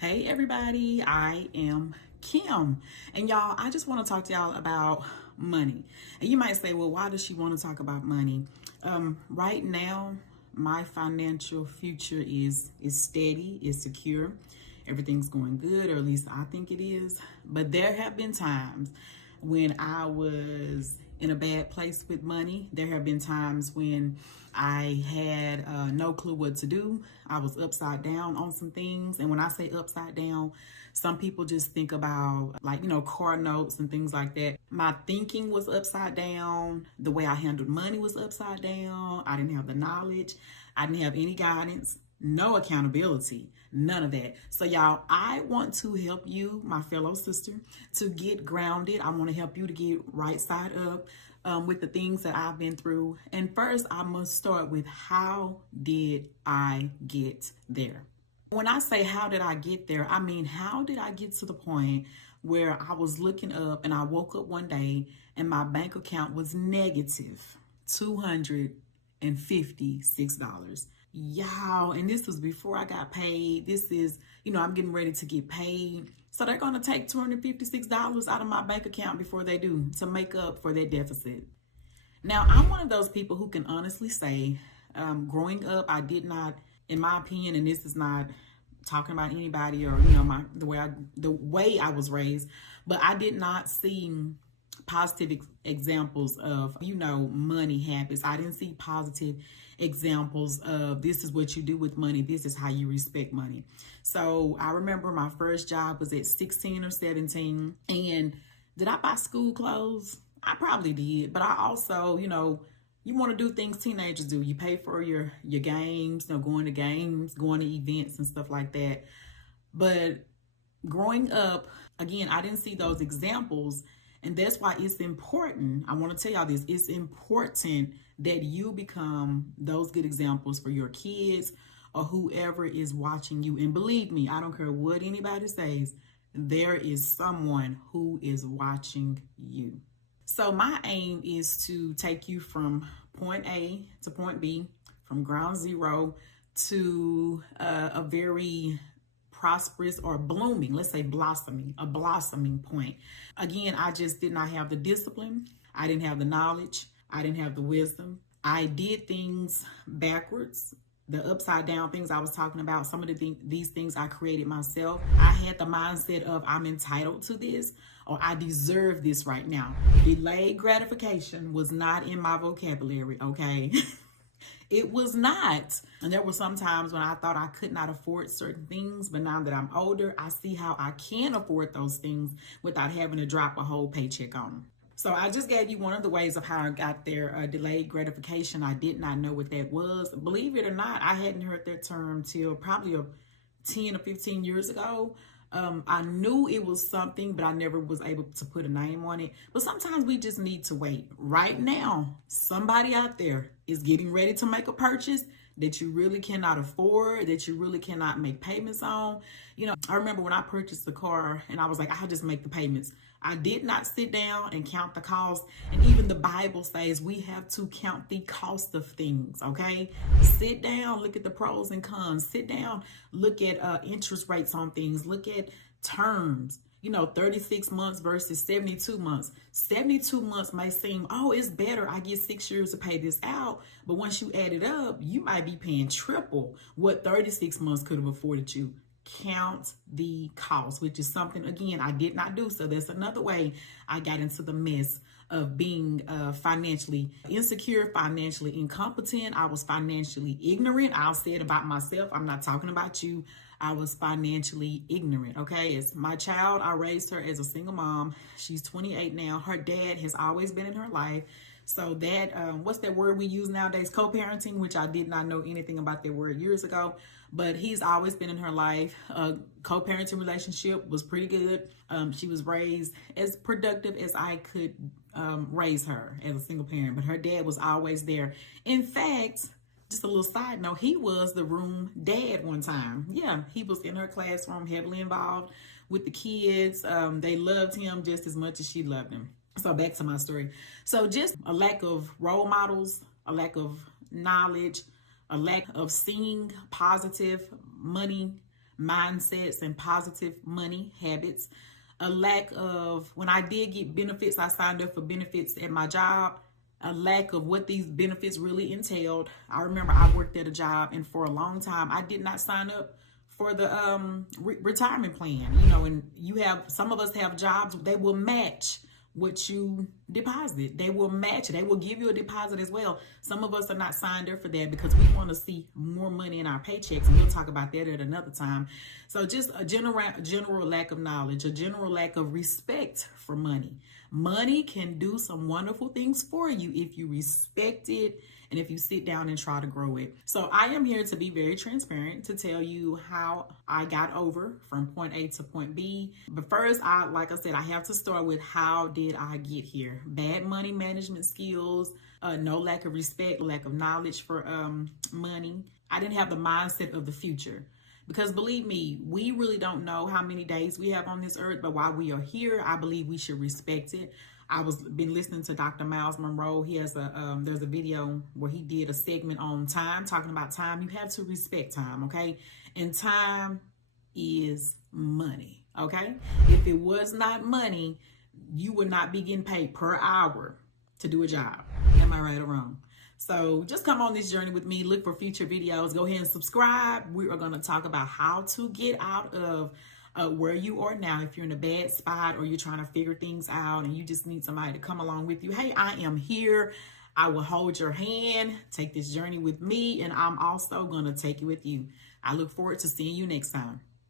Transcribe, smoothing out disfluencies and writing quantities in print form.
Hey everybody, I am Kim. And y'all, I just want to talk to y'all about money. And you might say, well, why does she want to talk about money? Right now, my financial future is steady, is secure. Everything's going good, or at least I think it is. But there have been times when I was in a bad place with money. There have been times when I had no clue what to do. I was upside down on some things. And when I say upside down, some people just think about car notes and things like that. My thinking was upside down. The way I handled money was upside down. I didn't have the knowledge. I didn't have any guidance, no accountability, none of that. So y'all, I want to help you, my fellow sister, to get grounded. I want to help you to get right side up with the things that I've been through. And first, I must start with, how did I get there? When I say how did I get there, I mean, how did I get to the point where I was looking up and I woke up one day and my bank account was negative $256. Y'all, and this was before I got paid. This is, I'm getting ready to get paid. So they're going to take $256 out of my bank account before they do, to make up for their deficit. Now, I'm one of those people who can honestly say, growing up, I did not, in my opinion, and this is not talking about anybody or, the way I was raised, but I did not see positive examples of, money habits. I didn't see positive examples of, this is what you do with money. This is how you respect money. So I remember my first job was at 16 or 17. And did I buy school clothes? I probably did. But I also, you want to do things teenagers do. You pay for your games, going to games, going to events and stuff like that. But growing up, again, I didn't see those examples. And that's why it's important. I want to tell y'all this. It's important that you become those good examples for your kids or whoever is watching you. And believe me, I don't care what anybody says, there is someone who is watching you. So my aim is to take you from point A to point B, from ground zero to a very prosperous or blooming, let's say blossoming, a blossoming point. Again, I just did not have the discipline. I didn't have the knowledge. I didn't have the wisdom. I did things backwards. The upside down things I was talking about, some of these things I created myself. I had the mindset of, I'm entitled to this, or I deserve this right now. Delayed gratification was not in my vocabulary, okay? It was not. And there were some times when I thought I could not afford certain things, but now that I'm older, I see how I can afford those things without having to drop a whole paycheck on them. So I just gave you one of the ways of how I got there. Delayed gratification. I did not know what that was. Believe it or not, I hadn't heard that term till probably 10 or 15 years ago. I knew it was something, but I never was able to put a name on it. But sometimes we just need to wait. Right now, somebody out there is getting ready to make a purchase that you really cannot afford, that you really cannot make payments on. I remember when I purchased the car and I was like, I'll just make the payments. I did not sit down and count the cost. And even the Bible says we have to count the cost of things, okay? Sit down, look at the pros and cons. Sit down, look at interest rates on things. Look at terms, 36 months versus 72 months. 72 months may seem, oh, it's better. I get 6 years to pay this out. But once you add it up, you might be paying triple what 36 months could have afforded you. Count the cost, which is something, again, I did not do. So that's another way I got into the mess of being financially insecure, financially incompetent. I was financially ignorant. I'll say it about myself. I'm not talking about you. I was financially ignorant, okay? As my child, I raised her as a single mom. She's 28 now. Her dad has always been in her life. So that, what's that word we use nowadays? Co-parenting, which I did not know anything about that word years ago, but he's always been in her life. Co-parenting relationship was pretty good. She was raised as productive as I could raise her as a single parent, but her dad was always there. In fact, just a little side note, he was the room dad one time. Yeah, he was in her classroom, heavily involved with the kids. They loved him just as much as she loved him. So back to my story. So just a lack of role models, a lack of knowledge, a lack of seeing positive money mindsets and positive money habits, a lack of, when I did get benefits, I signed up for benefits at my job, a lack of what these benefits really entailed. I remember I worked at a job, and for a long time, I did not sign up for the retirement plan. You know, and you have, some of us have jobs, they will match what you deposit. They will match it. They will give you a deposit as well. Some of us are not signed up for that because we want to see more money in our paychecks, and we'll talk about that at another time. So just a general lack of knowledge, a general lack of respect for money. Money can do some wonderful things for you if you respect it and if you sit down and try to grow it. So I am here to be very transparent, to tell you how I got over from point A to point B. But first, like I said, I have to start with, how did I get here? Bad money management skills, no lack of respect, lack of knowledge for money. I didn't have the mindset of the future. Because believe me, we really don't know how many days we have on this earth, but while we are here, I believe we should respect it. I was been listening to Dr. Miles Monroe. He has there's a video where he did a segment on time, talking about time. You have to respect time, okay? And time is money, okay? If it was not money, you would not be getting paid per hour to do a job. Am I right or wrong? So just come on this journey with me. Look for future videos. Go ahead and subscribe. We are going to talk about how to get out of where you are now. If you're in a bad spot or you're trying to figure things out and you just need somebody to come along with you. Hey, I am here. I will hold your hand. Take this journey with me, and I'm also going to take it with you. I look forward to seeing you next time.